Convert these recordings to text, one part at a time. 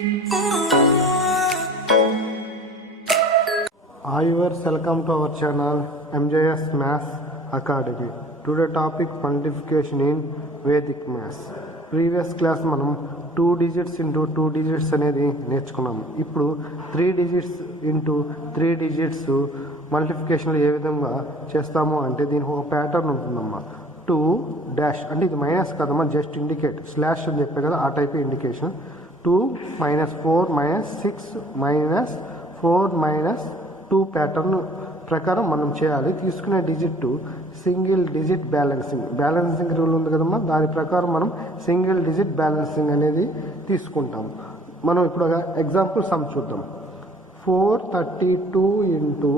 Hi viewers, welcome to our channel MJS Maths Academy. Today topic multiplication in Vedic Maths. Previous class మనం 2 digits into 2 digits అనేది నేర్చుకున్నాము. ఇప్పుడు 3 digits into 3 digits multiplication ఏ విధంగా చేస్తాము అంటే దీనికి ఒక ప్యాటర్న్ ఉంటుందమ్మా. 2 డాష్ అంటే ఇది మైనస్ కదమ్మా, జస్ట్ ఇండికేట్ స్లాష్ అని చెప్పే కదా, ఆ టైప్ ఇండికేషన్. 2 -4 -6 -4 -2 ప్యాటర్న్ ప్రకారం మనం చేయాలి. తీసుకునే digit single digit balancing rule ఉంది కదమ్మా, దాని ప్రకారం మనం సింగిల్ డిజిట్ బ్యాలెన్సింగ్ అనేది తీసుకుంటాం. మనం ఇప్పుడు ఎగ్జాంపుల్ సమ్ చూద్దాం. 432 into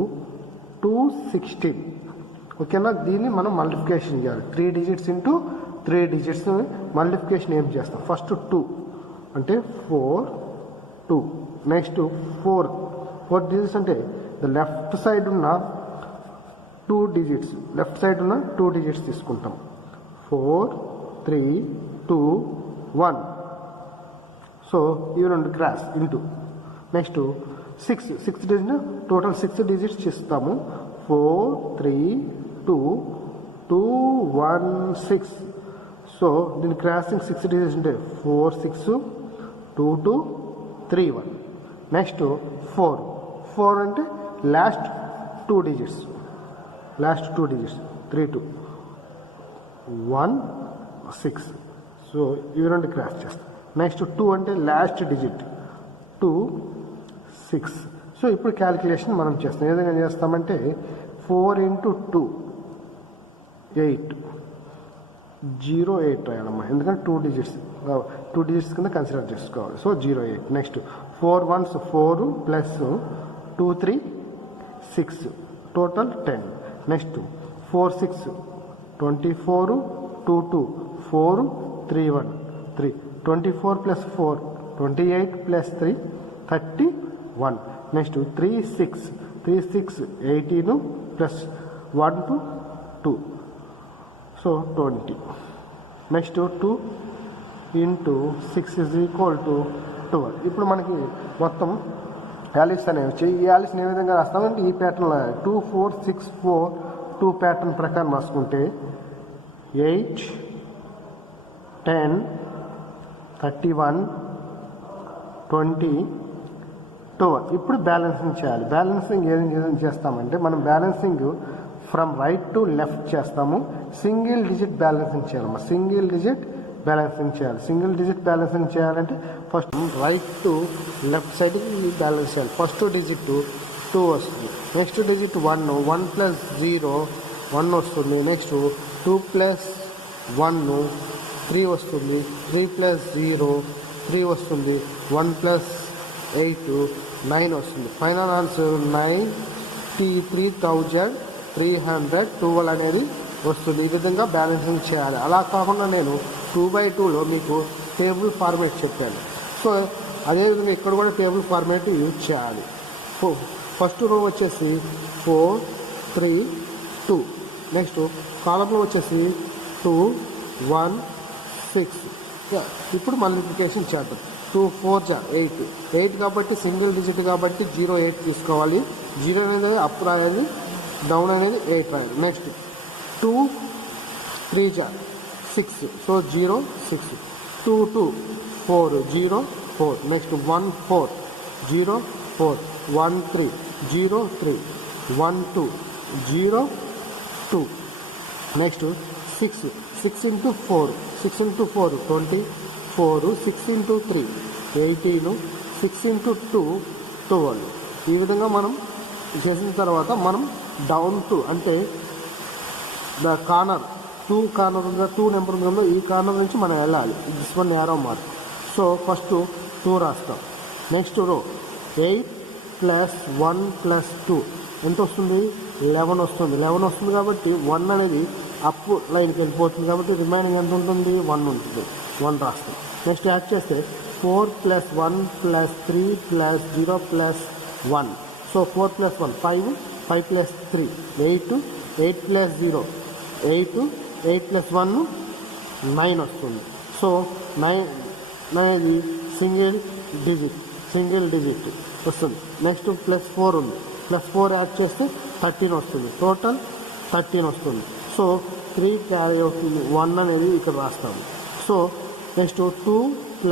216. ఓకేనా, దీన్ని మనం మల్టిప్లికేషన్ చేయాలి. 3 digits into 3 digits మల్టిప్లికేషన్ ఏం చేస్తాం? ఫస్ట్ 2 అంటే 4 2, నెక్స్ట్ 4 digits అంటే లెఫ్ట్ సైడ్ ఉన్న 2 digits తీసుకుంటాం. 4 3 2 1. సో ఇవి రెండు cross into next 6 digits, total 6 digits ఇస్తాము. 4 3 2 2 1 6. సో దీని క్రాసింగ్ 6 digits అంటే 4 6 2 2 3 1. నెక్స్ట్ 4 అంటే లాస్ట్ 2 digits 3 2 1 6. సో ఇవి రెండు క్రాస్ చేస్తాం. నెక్స్ట్ 2 అంటే లాస్ట్ డిజిట్ 2 6. సో ఇప్పుడు క్యాలిక్యులేషన్ మనం చేస్తాం. ఏ విధంగా చేస్తామంటే 4 into 2 8 0 8 రాయాలమ్మా, ఎందుకంటే 2 digits కింద కన్సిడర్ చేసుకోవాలి. So 0 8. Next 4 1s 4 plus 2 3 6 total 10. Next 4 6 24 2 2 4 3 1 3. 24 plus 4 28 plus 3 31. Next 3 6 18 plus 1 2 so 20. Next 2 into 6 is equal to 12. ఇప్పుడు మనకి మొత్తం వాల్యూస్ అనేవి వచ్చాయి. ఈ వాల్యూస్ని ఏ విధంగా రాస్తామంటే ఈ ప్యాటర్న్లో 2 4 6 4 2 ప్యాటర్న్ ప్రకారం రాసుకుంటే 8 10 31 20 12. ఇప్పుడు బ్యాలెన్సింగ్ చేయాలి. బ్యాలెన్సింగ్ ఏం చేస్తామంటే మనం balancing from right to left చేస్తాము. సింగిల్ డిజిట్ బ్యాలెన్సింగ్ చేయాలమ్మా, సింగిల్ డిజిట్ బ్యాలెన్సింగ్ చేయాలంటే first right to left side balance చేయాలి. ఫస్ట్ డిజిట్ 2 వస్తుంది, నెక్స్ట్ డిజిట్ 1 ప్లస్ 0 1 వస్తుంది. నెక్స్ట్ 2 ప్లస్ 1 3 వస్తుంది, 3 ప్లస్ 0 3 వస్తుంది, 1 ప్లస్ 8 9 వస్తుంది. ఫైనల్ ఆన్సర్ 93,312 అనేది వస్తుంది. ఈ విధంగా బ్యాలెన్సింగ్ చేయాలి. అలా కాకుండా నేను 2/2లో మీకు టేబుల్ ఫార్మేట్ చెప్పాను. సో అదేవిధంగా ఇక్కడ కూడా టేబుల్ ఫార్మేట్ యూజ్ చేయాలి. ఫస్ట్ రో వచ్చేసి 4 3 2. నెక్స్ట్ కాలంలో వచ్చేసి 2 1 6. ఇప్పుడు మల్టిప్లికేషన్ చేద్దాం. 2 4 8 కాబట్టి సింగిల్ డిజిట్ కాబట్టి 0 8 తీసుకోవాలి. 0 అనేది అప్ రాయాలి, డౌన్ అనేది 8 రాయాలి. Next 2 3 6. So 0 6. 2 2 4 0 4. Next 1 4 0 4. 1 3 0 3. 1 2 0 2. Next 6 into 4 24. 6 into 3 18. 6 into 2 12. ఈ విధంగా మనం చేసిన తర్వాత మనం డౌన్ టు అంటే ద కార్నర్ 2 నెంబర్ ఉందో ఈ కార్నర్ నుంచి మనం వెళ్ళాలి. This one arrow mark. So first 2 రాస్తాం. నెక్స్ట్ రో 8 ప్లస్ 1 ప్లస్ 2 ఎంత వస్తుంది? 11 వస్తుంది. 11 వస్తుంది కాబట్టి 1 అనేది అప్ లైన్కి వెళ్ళిపోతుంది కాబట్టి రిమైనింగ్ ఎంత ఉంటుంది? 1 ఉంటుంది. 1 రాస్తాం. నెక్స్ట్ యాడ్ చేస్తే 4 plus 1 plus 3 plus 0 plus 1. So 4 plus 1 5 plus 3 8 plus 0 8 plus 1 9 వస్తుంది. సో 9 అనేది సింగిల్ డిజిట్, సింగిల్ డిజిట్ వస్తుంది. నెక్స్ట్ +4 ఉంది, +4 యాడ్ చేస్తే 13 వస్తుంది, టోటల్ 13 వస్తుంది. సో 3 క్యారీ అవుతుంది, 1 అనేది ఇక్కడ రాస్తాము. So next 2 +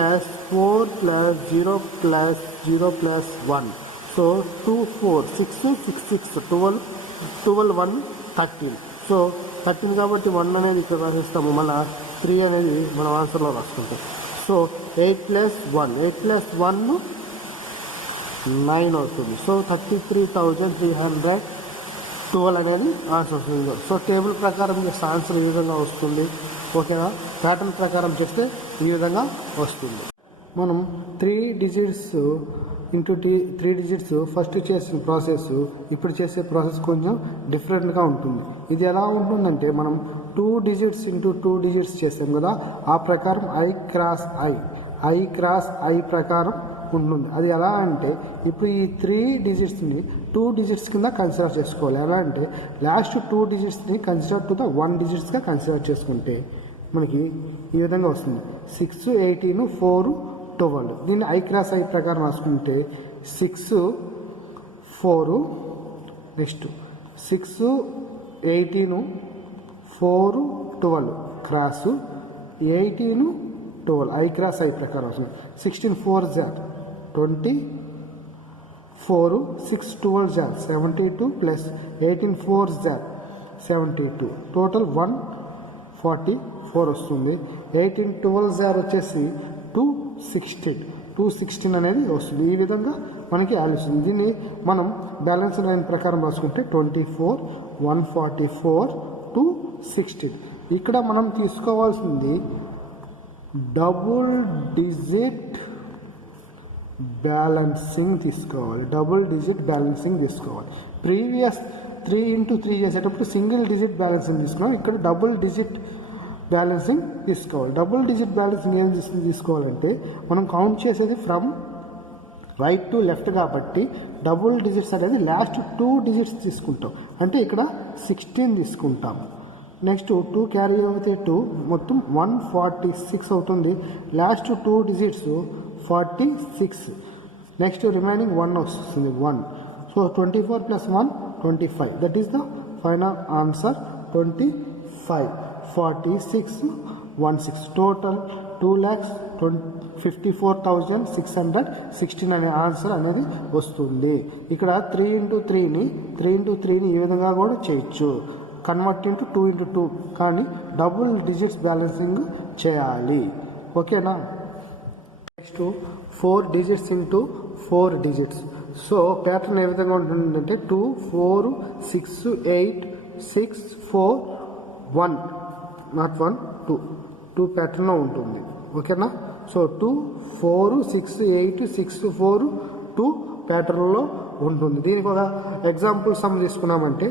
4 + 0 + 0 + 1. సో 2 4 6 6 6 12 12 1 13. సో 13 కాబట్టి 1 అనేది ఇక్కడ రాసేస్తాము, మళ్ళీ 3 అనేది మనం ఆన్సర్లో రాసుకుంటాం. సో 8 + 1 8 + 1 9 అవుతుంది. సో 33,312 అనేది ఆన్సర్ వస్తుంది. సో టేబుల్ ప్రకారం చేస్తే ఆన్సర్ ఈ విధంగా వస్తుంది. ఓకేనా, ప్యాటర్న్ ప్రకారం చేస్తే ఈ విధంగా వస్తుంది. మనం 3 డిజిట్స్ ఇంటూ 3 డిజిట్స్ ఫస్ట్ చేసిన ప్రాసెస్ ఇప్పుడు చేసే ప్రాసెస్ కొంచెం డిఫరెంట్గా ఉంటుంది. ఇది ఎలా ఉంటుందంటే మనం 2 డిజిట్స్ ఇంటూ 2 డిజిట్స్ చేసాం కదా, ఆ ప్రకారం I క్రాస్ I ప్రకారం ఉంటుంది. అది ఎలా అంటే ఇప్పుడు ఈ 3 డిజిట్స్ని 2 డిజిట్స్ కింద కన్సిడర్ చేసుకోవాలి. ఎలా అంటే లాస్ట్ 2 డిజిట్స్ని కన్సిడర్ టు ద 1 డిజిట్స్గా కన్సిడర్ చేసుకుంటే మనకి ఈ విధంగా వస్తుంది. 6 18 4 12. దీన్ని I క్రాస్ I ప్రకారం రాసుకుంటే 6 4 next 6 18 4 12 cross 18 12 I cross I ప్రకారం వస్తుంది. 16 4 24 6 12 72 ప్లస్ 18 4 72 టోటల్ 144 వస్తుంది. 18 12 వచ్చేసి 216 అనేది వస్తుంది. ఈ విధంగా మనకి వాల్యూస్ ఉంది. దీన్ని మనం బ్యాలెన్స్ లైన్ ప్రకారం రాసుకుంటే 24 144 216. ఇక్కడ మనం తీసుకోవాల్సింది డబుల్ డిజిట్ బ్యాలెన్సింగ్ తీసుకోవాలి. ప్రీవియస్ 3 into 3 చేసేటప్పుడు సింగిల్ డిజిట్ బ్యాలెన్సింగ్ తీసుకున్నాం, ఇక్కడ డబుల్ డిజిట్ బ్యాలెన్సింగ్ తీసుకోవాలి. డబుల్ డిజిట్ బ్యాలెన్సింగ్ ఏం తీసుకోవాలంటే మనం కౌంట్ చేసేది ఫ్రమ్ రైట్ టు లెఫ్ట్ కాబట్టి డబుల్ డిజిట్స్ అనేది లాస్ట్ 2 డిజిట్స్ తీసుకుంటాం. అంటే ఇక్కడ 16 తీసుకుంటాం. నెక్స్ట్ 2 క్యారీ అవుతే 2 మొత్తం 146 అవుతుంది. Last 2 digits 46. నెక్స్ట్ రిమైనింగ్ 1 వస్తుంది 1. So 24 + 1 25. That is the final answer 25. 46 16 total 2,54,616 అనే ఆన్సర్ అనేది వస్తుంది. ఇక్కడ 3 into 3ని ఈ విధంగా కూడా చేయొచ్చు, కన్వర్ట్ ఇంటూ 2 into 2, కానీ డబుల్ డిజిట్స్ బ్యాలెన్సింగ్ చేయాలి. ఓకేనా. Next 4 digits into 4 digits. So pattern ఏ విధంగా ఉంటుందంటే 2 4 6 8 6 4 1 నాట్ 1 2 ప్యాటర్న్లో ఉంటుంది. ఓకేనా. సో 2 4 6 8 6 4 2 ప్యాటర్న్లో ఉంటుంది. దీనికి ఒక ఎగ్జాంపుల్ సమ్ తీసుకున్నామంటే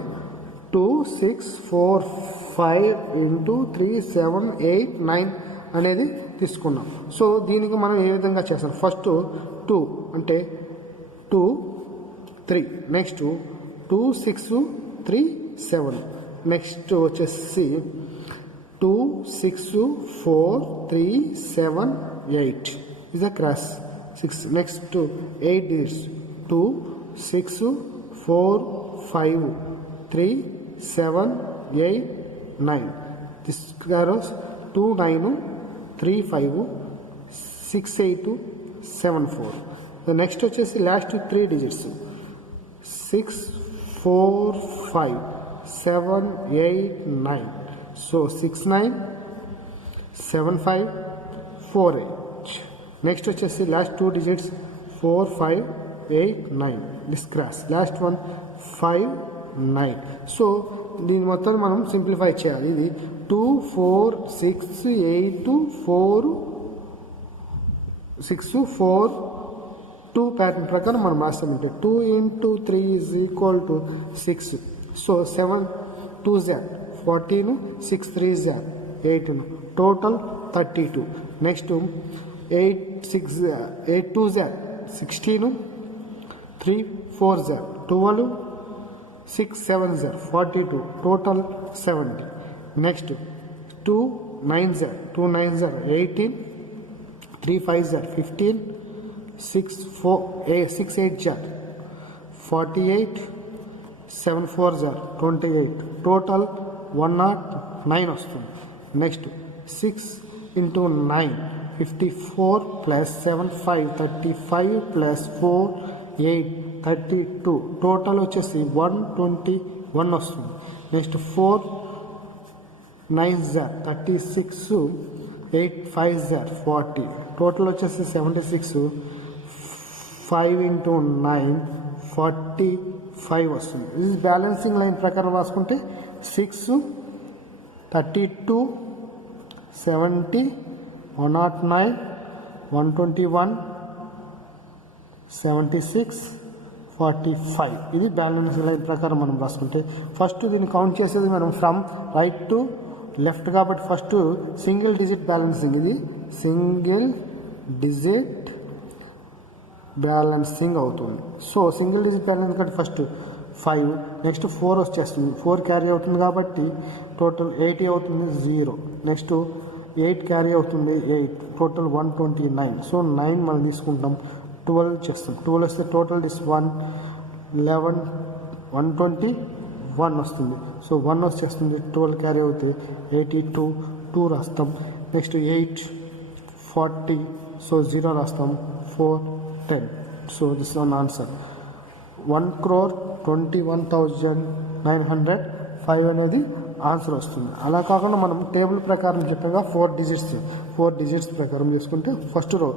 2 6 4 5 into 3 7 8 9 అనేది తీసుకున్నాం. సో దీనికి మనం ఏ విధంగా చేస్తాం, ఫస్ట్ 2 అంటే 2 3, నెక్స్ట్ 2 6 3 7, నెక్స్ట్ వచ్చేసి 2 6 4 3 7 8 is a cross 6. next 8 digits 2 6 4 5 3 7 8 9. this carries 2 9 3 5 6 8 7 4. the next వచ్చేసి లాస్ట్ 3 digits 6 4 5 7 8 9. so 6 9 7 5 4 8. నెక్స్ట్ వచ్చేసి last 2 digits 4 5 8 9. this cross last 1 5 9. So దీని మొత్తం మనం సింప్లిఫై చేయాలి. ఇది 2 4 6 8 4 6 4 2 ప్యాటర్న్ ప్రకారం మనం రాస్తామంటే 2 into 3 is equal to 6. So 7 2 14 6 3 18 total 32. Next 8 2 16 3 4 12 6 7 42 total 70. Next 2 9 18 3 5 15 6 8 jar 48, 7 4 jar 28, total 109 వస్తుంది. Next 6 into 9 54 plus 7 5 35 plus 4 8 32, total వచ్చేసి 121 వస్తుంది. నెక్స్ట్ 4 9 jar 36, 8 5 jar 40, టోటల్ వచ్చేసి 76. 5 into 9 45 వస్తుంది. ఇది బ్యాలెన్సింగ్ లైన్ ప్రకారం రాసుకుంటే 6 32 70 109 121 76 45. ఇది బ్యాలెన్సింగ్ లైన్ ప్రకారం మనం రాసుకుంటే ఫస్ట్ దీన్ని కౌంట్ చేసేది మనం ఫ్రమ్ రైట్ టు లెఫ్ట్ కాబట్టి ఫస్ట్ సింగిల్ డిజిట్ బ్యాలెన్సింగ్. ఇది సింగిల్ డిజిట్ బ్యాలెన్సింగ్ అవుతుంది. సో సింగిల్ డిజిట్ బ్యాలెన్స్ కాబట్టి ఫస్ట్ 5, నెక్స్ట్ 4 వచ్చేస్తుంది. 4 క్యారీ అవుతుంది కాబట్టి టోటల్ 80 అవుతుంది 0. నెక్స్ట్ 8 క్యారీ అవుతుంది 8, టోటల్ 129. సో 9 మనం తీసుకుంటాం, 12 చేస్తాం. 12 వస్తే టోటల్ ఇస్ 121 వస్తుంది. సో 1 వచ్చేస్తుంది, 12 క్యారీ అవుతుంది 82, 2 రాస్తాం. నెక్స్ట్ 8 40, సో 0 రాస్తాం. 4 10. సో దిస్ వన్ ఆన్సర్ 1,21,905 అనేది ఆన్సర్ వస్తుంది. అలా కాకుండా మనం టేబుల్ ప్రకారం చెప్పగా 4 డిజిట్స్ ప్రకారం చేసుకుంటే ఫస్ట్ రో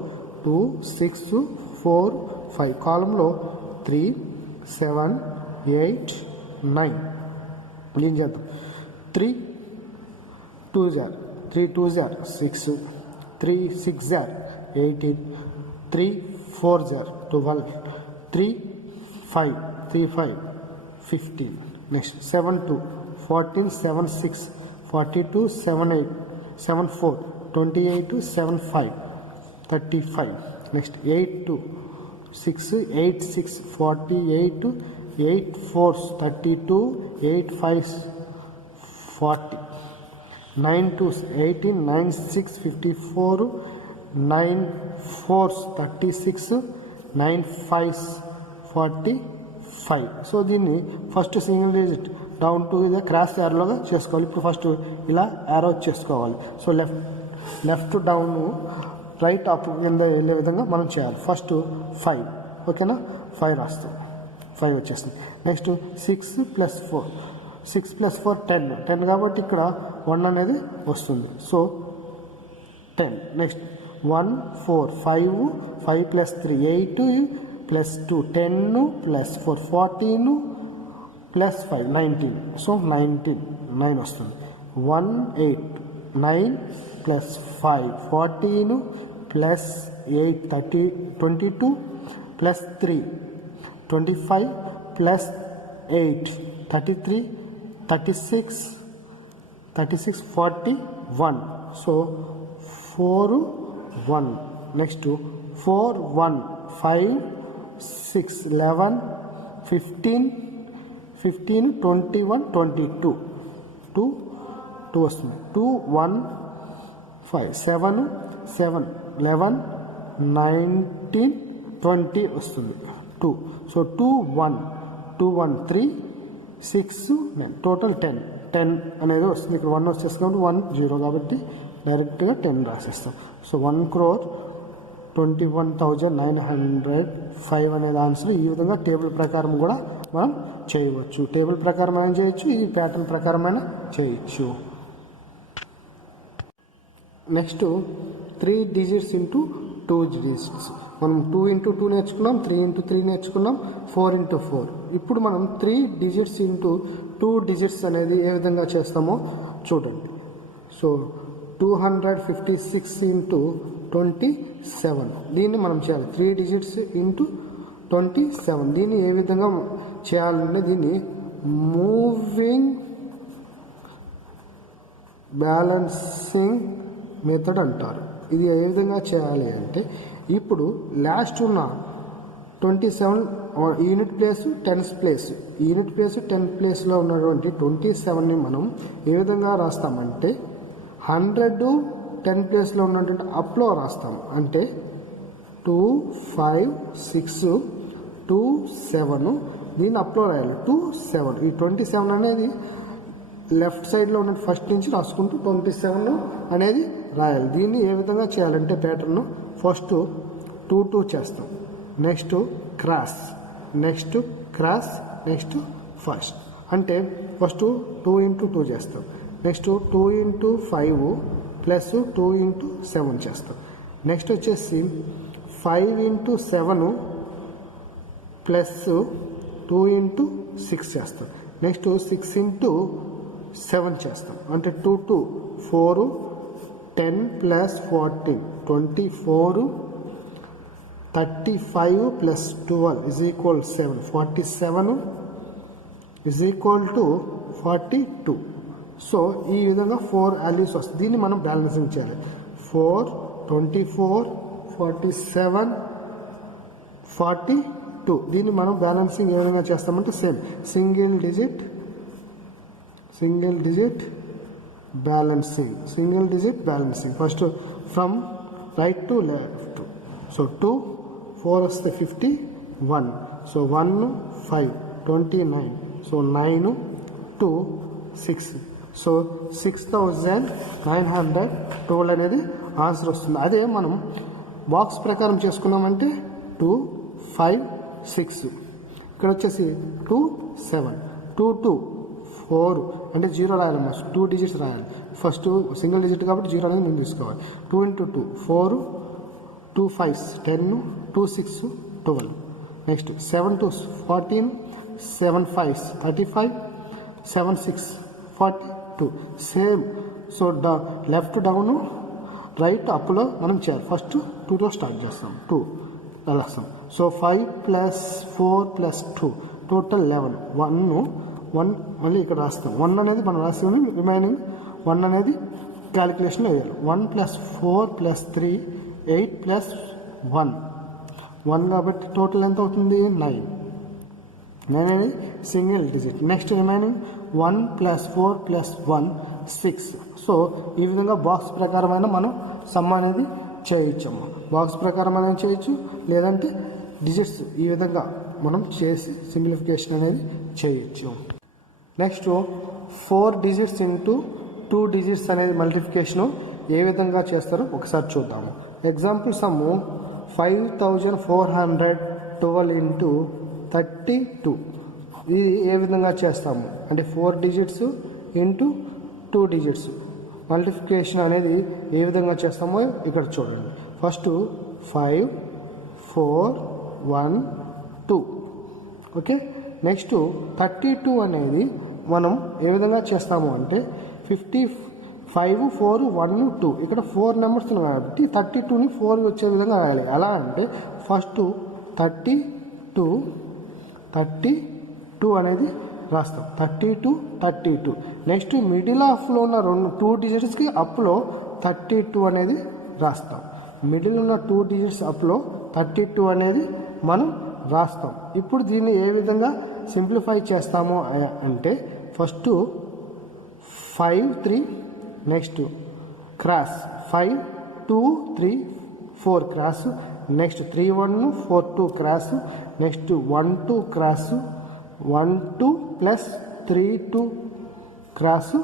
2 6 4 5, కాలంలో 3 7 8 9. ఏం చేద్దాం, 3 2 jar 6, 3 6 jar 18, 3 4 jar 12, 3 5 15. Next 7 2 14, 7 6 42, 7 8 7 4 28, 7 5 35. Next 8 2 6 8 6 48, 8 4 32, 8 5 40, 9 2 18, 9 6 54, 9 4 36, 9 5 45. So దీన్ని first single digit down to the cross యారోగా చేసుకోవాలి. ఇప్పుడు ఫస్ట్ ఇలా యారో చేసుకోవాలి. So left down right up కింద వెళ్ళే విధంగా మనం చేయాలి. ఫస్ట్ 5, ఓకేనా, 5 రాస్తాం, 5 వచ్చేస్తుంది. నెక్స్ట్ 6 + 4 6 + 4 10 కాబట్టి ఇక్కడ 1 అనేది వస్తుంది. సో 10. నెక్స్ట్ 1 4 5 5 + 3 8 + 2 10 + 4 14 + 5 19. సో 9 వస్తుంది. 1 8 9 + 5 14 + 8 30 22 + 3 25 + 8 33 36 41. సో 4 1. నెక్స్ట్ 4 1 5 6 11 15 21 22 2 వస్తుంది. 2 1 5 7 11 19 20 వస్తుంది. 2. సో 2 1 3 6 9, టోటల్ 10 అనేది వస్తుంది. ఇక్కడ 1 వచ్చేస్తుంది, 1 0 కాబట్టి డైరెక్ట్గా 10 రాసేస్తాం. సో 1,21,905 అనేది ఆన్సర్. ఈ విధంగా టేబుల్ ప్రకారం కూడా మనం చేయవచ్చు. టేబుల్ ప్రకారం అయినా చేయొచ్చు, ఈ ప్యాటర్న్ ప్రకారం అయినా చేయొచ్చు. Next 3 digits into 2 digits. మనం 2 into 2 నేర్చుకున్నాం, 3 into 3 నేర్చుకున్నాం, 4 into 4. ఇప్పుడు మనం 3 డిజిట్స్ ఇంటూ 2 డిజిట్స్ అనేది ఏ విధంగా చేస్తామో చూడండి. సో 256 into 27 దీన్ని మనం చేయాలి. 3 డిజిట్స్ ఇంటూ 27 దీన్ని ఏ విధంగా చేయాలంటే దీన్ని మూవింగ్ బ్యాలెన్సింగ్ మెథడ్ అంటారు. ఇది ఏ విధంగా చేయాలి అంటే ఇప్పుడు లాస్ట్ ఉన్న 27 unit place 10 place, unit place 10 ప్లేస్లో ఉన్నటువంటి 27ని మనం ఏ విధంగా రాస్తామంటే 100 10 ప్లేస్లో ఉన్నటువంటి అప్లో రాస్తాం. అంటే 2 5 6 2 7 దీన్ని అప్లో రాయాలి 2 7 ఈ 27 అనేది లెఫ్ట్ సైడ్లో ఉన్న ఫస్ట్ నుంచి రాసుకుంటూ 27 అనేది రాయాలి. దీన్ని ఏ విధంగా చేయాలంటే ప్యాటర్న్ ఫస్ట్ 2 2 చేస్తాం, next cross, next cross, next first అంటే ఫస్ట్ 2 into 2 చేస్తాం, నెక్స్ట్ 2 into 5 ప్లస్ 2 into 7 చేస్తాం, నెక్స్ట్ వచ్చేసి 5 into 7 ప్లస్ 2 into 6 చేస్తాం, నెక్స్ట్ 6 into 7 చేస్తాం అంటే 2 2 4 10 plus 14 24 35 plus 12 is equal 7 47 is equal to 42. So ఈ విధంగా 4 వాల్యూస్ వస్తాయి. దీన్ని మనం బ్యాలెన్సింగ్ చేయాలి. 4 24 47 42 దీన్ని మనం బ్యాలెన్సింగ్ ఏ విధంగా చేస్తామంటే same single digit balancing first from right to left. So 2 4 వస్తే 51, సో 1 5 29, సో 9 2 6, సో 6912 అనేది ఆన్సర్ వస్తుంది. అదే మనం బాక్స్ ప్రకారం చేసుకున్నామంటే 2 5 6 ఇక్కడ వచ్చేసి 2 7 2 2 4 అంటే 0 రాయాలి, 2 డిజిట్స్ రాయాలి. ఫస్ట్ సింగిల్ డిజిట్ కాబట్టి 0 అనేది ముందు తీసుకోవాలి. 2 into 2 4 2 5 10 2 6 12, next 7 2 14 7 5 35 7 6 42 same. So left down right అప్లో మనం చేయాలి. ఫస్ట్ 2తో స్టార్ట్ చేస్తాం, 2 రాస్తాం. సో 5 ప్లస్ 4 ప్లస్ 2 టోటల్ 11 1 మళ్ళీ ఇక్కడ రాస్తాం. 1 అనేది మనం రాసి రిమైనింగ్ 1 అనేది క్యాలిక్యులేషన్ వేయాలి. 1 ప్లస్ 4 ప్లస్ 3 8 ప్లస్ 1 కాబట్టి టోటల్ ఎంత అవుతుంది 9 అనేది single digit. Next remaining 1 plus 4 plus 1 6. So ఈ విధంగా బాక్స్ ప్రకారమైన మనం సమ్ అనేది చేయొచ్చమ్మా. బాక్స్ ప్రకారం అనేది చేయొచ్చు, లేదంటే డిజిట్స్ ఈ విధంగా మనం చేసి సింప్లిఫికేషన్ అనేది చేయొచ్చు. నెక్స్ట్ 4 డిజిట్స్ ఇంటూ 2 డిజిట్స్ అనేది మల్టిప్లికేషన్ ఏ విధంగా చేస్తారో ఒకసారి చూద్దాము. ఎగ్జాంపుల్ సమ్ 5412 ఇంటూ 32 ఇది ఏ విధంగా చేస్తాము అంటే 4 డిజిట్స్ ఇంటూ 2 డిజిట్స్ మల్టిప్లికేషన్ అనేది ఏ విధంగా చేస్తామో ఇక్కడ చూడండి. First 5 4 1 2 okay. నెక్స్ట్ 32 అనేది మనం ఏ విధంగా చేస్తాము అంటే 55 4 1 2 ఇక్కడ 4 నెంబర్స్ కాబట్టి 32ని 4 వచ్చే విధంగా రాయాలి. ఎలా అంటే ఫస్ట్ 32 అనేది రాస్తాం, 32 నెక్స్ట్ మిడిల్ ఆఫ్లో ఉన్న 2 డిజిట్స్కి అప్లో 32 అనేది రాస్తాం. మిడిల్ ఉన్న 2 డిజిట్స్ అప్లో 32 అనేది మనం రాస్తాం. ఇప్పుడు దీన్ని ఏ విధంగా సింప్లిఫై చేస్తాము అంటే first 5 3 next cross 5 2 3 4 cross, next 3 1 4 2 cross, next 1 2 cross 1 2 plus 3 2 cross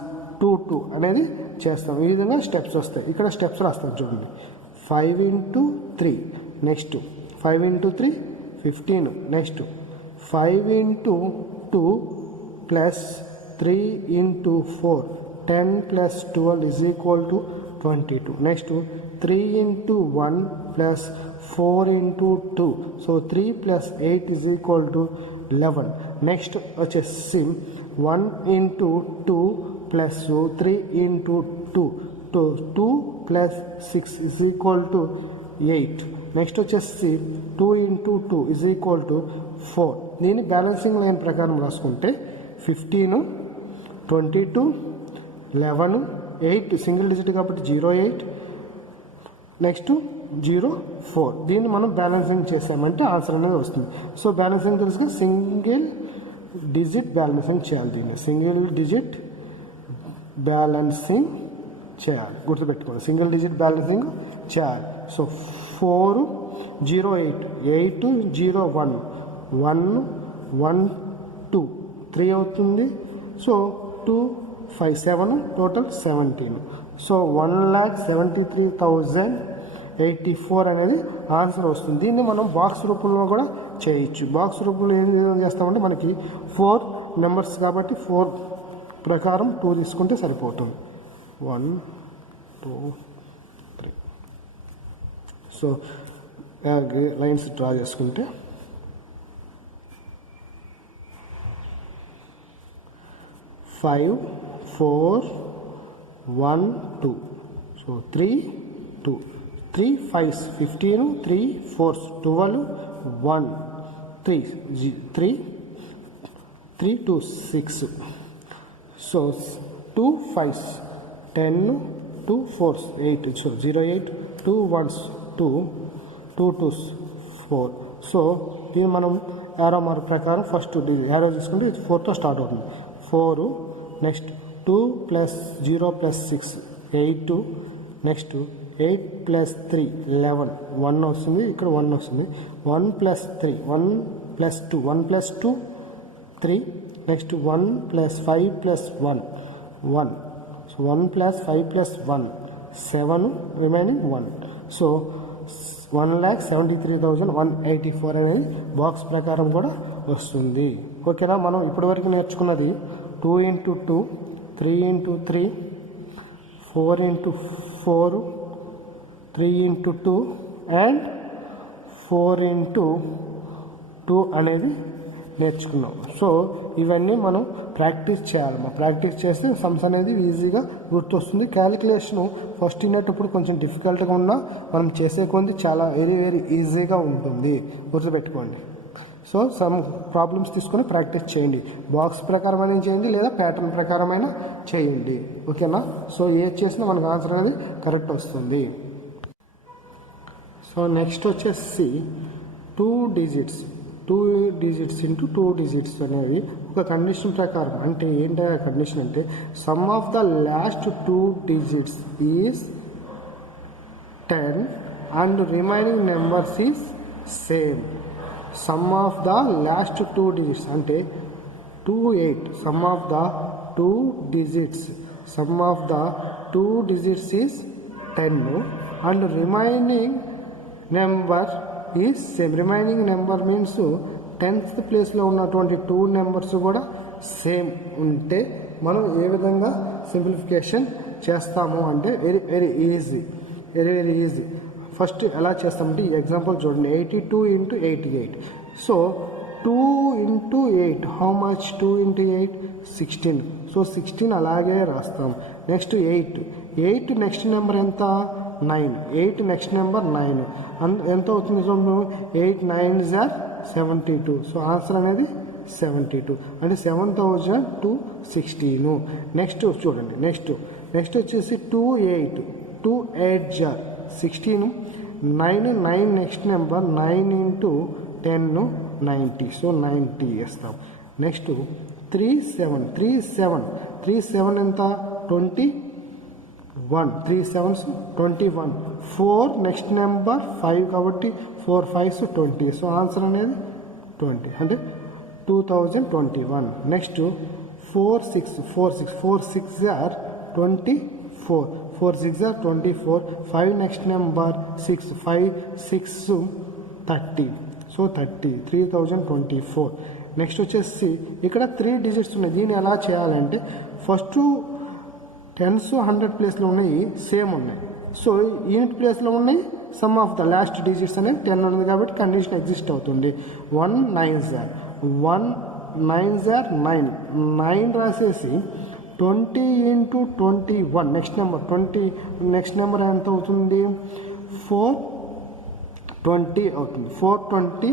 2 2 అనేది చేస్తాం. ఈ విధంగా స్టెప్స్ వస్తాయి. ఇక్కడ స్టెప్స్ రాస్తాం చూడండి. 5 into 3 next 5 into 3 15, next 5 into 2 plus 3 into 4 10 plus 12 is equal to 22. Next 3 into 1 plus 4 into 2. So 3 plus 8 is equal to 11. Next వచ్చేసి 1 into 2 plus 3 into 2. 2 plus 6 is equal to 8. Next వచ్చేసి 2 into 2 is equal to 4. దీన్ని balancing line ప్రకారం రాసుకుంటే 15 22 11 8 single digit కాబట్టి 08 next 04. దీన్ని మనం balancing చేసామంటే answer అనేది వస్తుంది. సో బ్యాలెన్సింగ్ తెలుసుగా సింగిల్ డిజిట్ బ్యాలెన్సింగ్ చేయాలి. దీన్ని సింగిల్ డిజిట్ బ్యాలెన్సింగ్ చేయాలి, గుర్తుపెట్టుకోండి. సింగిల్ డిజిట్ బ్యాలెన్సింగ్ చేయాలి. సో 4 08 8 0 1 1 1 2 3 అవుతుంది. So 2 5 7 total 17. సో 1,73,084 అనేది ఆన్సర్ వస్తుంది. దీన్ని మనం బాక్స్ రూపంలో కూడా చేయొచ్చు. బాక్స్ రూపంలో ఏం చేస్తామంటే మనకి 4 నెంబర్స్ కాబట్టి 4 ప్రకారం 2 తీసుకుంటే సరిపోతుంది. 1 2 3. సో లైన్స్ డ్రా చేసుకుంటే 5 4 1 2. So 3 2 3 5 15 3 4 12 1 3 3 3 2 6. So 2 5 10 2 4 8. So 0 8 2 1s 2 2 2s 4. So దీన్ని మనం యారో మార్క్ ప్రకారం ఫస్ట్ యారో తీసుకుంటే 4తో స్టార్ట్ అవుతుంది. 4 next 2 plus 0 plus 6 8. Next 8 plus 3 11 1 వస్తుంది. ఇక్కడ 1 వస్తుంది. 1 plus 3 1 plus 2 1 plus 2 3. Next 1 plus 5 plus 1 1. So 1 plus 5 plus 1 7 remaining 1. So 1,73,184 అనేది బాక్స్ ప్రకారం కూడా వస్తుంది. ఓకేనా. మనం ఇప్పటివరకు నేర్చుకున్నది 2 into 2 3 into 3 4 into 4 3 into 2 and 4 into 2 అనేది నేర్చుకున్నాం. సో ఇవన్నీ మనం ప్రాక్టీస్ చేయాలి. ప్రాక్టీస్ చేస్తే సమ్స్ అనేది ఈజీగా గుర్తొస్తుంది. క్యాలిక్యులేషను ఫస్ట్ వినేటప్పుడు కొంచెం డిఫికల్ట్గా ఉన్నా మనం చేసే కొంది చాలా వెరీ వెరీ ఈజీగా ఉంటుంది. గుర్తుపెట్టుకోండి. సో సమ్ ప్రాబ్లమ్స్ తీసుకొని ప్రాక్టీస్ చేయండి. బాక్స్ ప్రకారమైన చేయండి లేదా ప్యాటర్న్ ప్రకారమైన చేయండి. ఓకేనా. సో ఏది చేసినా మనకు ఆన్సర్ అనేది కరెక్ట్ వస్తుంది. సో నెక్స్ట్ వచ్చేసి 2 digits ఇంటూ 2 digits అనేవి ఒక కండిషన్ ప్రకారం. అంటే ఏంటి ఆ కండిషన్ అంటే some of the last 2 digits is 10 and remaining numbers is same. Some of the last 2 digits అంటే 2 8. Some of the 2 digits is 10 and remaining number is same. Remaining number means 10th ప్లేస్లో ఉన్నటువంటి 2 numbers కూడా same ఉంటే మనం ఏ విధంగా simplification చేస్తాము అంటే very very easy. First ఎలా చేస్తామంటే ఈ ఎగ్జాంపుల్ చూడండి. 82 into 88. So 2 into 8 how much? 2 into 8 16. So 16 అలాగే రాస్తాం. నెక్స్ట్ 8 నెక్స్ట్ నెంబర్ ఎంత? 9. 8 నెక్స్ట్ నెంబర్ 9 ఎంత అవుతుంది? 8 9s are 72. సో ఆన్సర్ అనేది 72 అంటే 7,216. నెక్స్ట్ చూడండి. నెక్స్ట్ వచ్చేసి 2 8 8s are 16. 9 next number 9 into 10 90. So 90 వేస్తాం. నెక్స్ట్ 3 7 ఎంత? 21. 3 7s 21. 4 నెక్స్ట్ నెంబర్ 5 కాబట్టి 4 5s 20. సో ఆన్సర్ అనేది 20 అంటే 2021. Next 4 6 are 24. 4 6 are 24. 5 next number 6 5 6 30. So 30 3024. Next వచ్చేసి ఇక్కడ 3 digits ఉన్నాయి. దీన్ని ఎలా చేయాలంటే ఫస్ట్ 10s 100 ప్లేస్లో ఉన్నాయి సేమ్ ఉన్నాయి. సో యూనిట్ ప్లేస్లో ఉన్నాయి. Some of the last digits అనేది 10 ఉంది కాబట్టి కండిషన్ ఎగ్జిస్ట్ అవుతుంది. 1 9s are 9 రాసేసి 20 into 21 next number 20 next number ఎంత అవుతుంది? 420 అవుతుంది. 420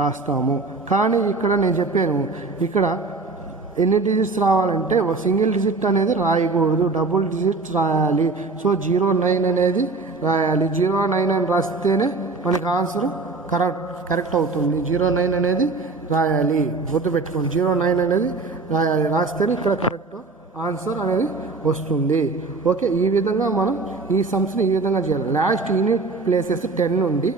రాస్తాము. కానీ ఇక్కడ నేను చెప్పాను ఇక్కడ ఎన్ని డిజిట్స్ రావాలంటే సింగిల్ డిజిట్ అనేది రాయకూడదు, డబుల్ డిజిట్స్ రాయాలి. సో 09 అనేది రాయాలి. 09 అని రాస్తేనే మనకి ఆన్సర్ కరెక్ట్ అవుతుంది. 09 అనేది రాయాలి. గుర్తుపెట్టుకోండి. 09 అనేది రాయాలి. రాస్తేనే ఇక్కడ కరెక్ట్ ఆన్సర్ అనేది వస్తుంది. ఓకే. ఈ విధంగా మనం ఈ సమ్స్ని ఈ విధంగా చేయాలి. లాస్ట్ యూనిట్ ప్లేసెస్ 10 ఉంది.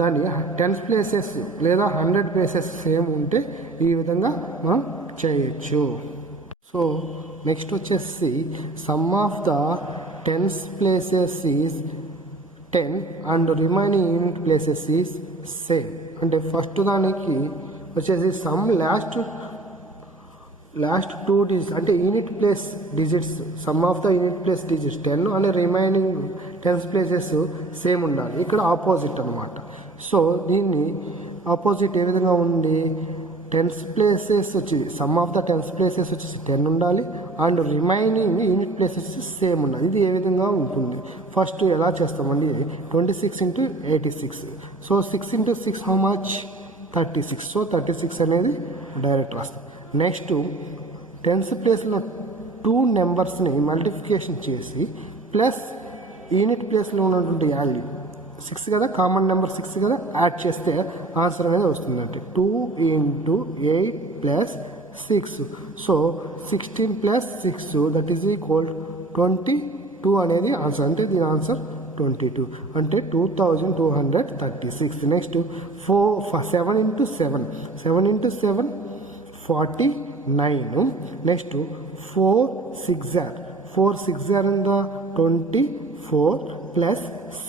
దాని 10 ప్లేసెస్ లేదా 100 ప్లేసెస్ సేమ్ ఉంటే ఈ విధంగా మనం చేయొచ్చు. సో నెక్స్ట్ వచ్చేసి sum of the 10 places is 10 and remaining unit places is same. అంటే ఫస్ట్ దానికి వచ్చేసి సమ్ లాస్ట్ 2 డిజిట్స్ అంటే unit place digits, some of the unit place digits 10 and remaining 10 places same ఉండాలి. ఇక్కడ ఆపోజిట్ అనమాట. So దీన్ని opposite ఏ విధంగా ఉంది, 10 ప్లేసెస్ వచ్చి సమ్ ఆఫ్ ద 10 ప్లేసెస్ వచ్చేసి 10 ఉండాలి and remaining unit places same ఉండాలి. ఇది ఏ విధంగా ఉంటుంది, ఫస్ట్ ఎలా చేస్తామండి, 26 into 86. So 6 into 6 how much, 36. So 36 అనేది డైరెక్ట్ రాస్తాం. నెక్స్ట్ 10th ప్లేస్లో 2 నెంబర్స్ని మల్టిప్లికేషన్ చేసి ప్లస్ యూనిట్ ప్లేస్లో ఉన్నటువంటి వాల్యూ 6 కదా, కామన్ నెంబర్ 6 కదా, యాడ్ చేస్తే ఆన్సర్ అనేది వస్తుందంటే 2 into 8 plus 6. So 16 plus 6 that is equal 22 అనేది ఆన్సర్. అంటే దీని ఆన్సర్ 22 అంటే 2236. Next 7 into 7 into 7 49. Next 4 6 are in the 24 plus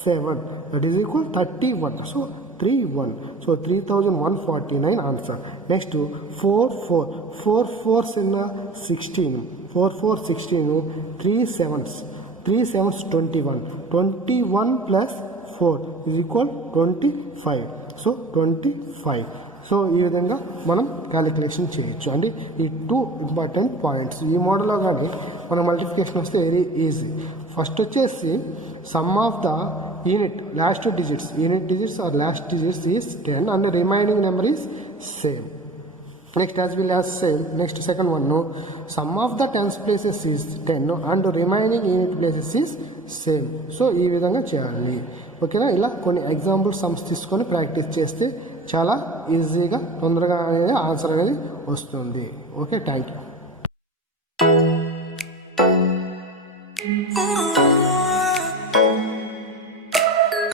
7 that is equal 31. So 31. So 3149 answer. Next 4 4s in the 16. 4 16. 3 7s 21. 21 plus 4 is equal 25. So 25. So ఈ విధంగా మనం calculation చేయొచ్చు. అంటే ఈ 2 ఇంపార్టెంట్ పాయింట్స్ ఈ మోడల్లో కానీ మన మల్టిప్లికేషన్ వస్తే వెరీ ఈజీ. ఫస్ట్ వచ్చేసి sum of the unit digits or last digits is 10 and remaining number is same. Next as will as same. Next second one, sum of the 10 places is 10 and remaining unit places is same. So ఈ విధంగా చేయాలి. ఓకేనా, ఇలా కొన్ని example sums తీసుకొని practice చేస్తే చాలా ఈజీగా తొందరగా అనేది ఆన్సర్ అనేది వస్తుంది. Okay, thank you.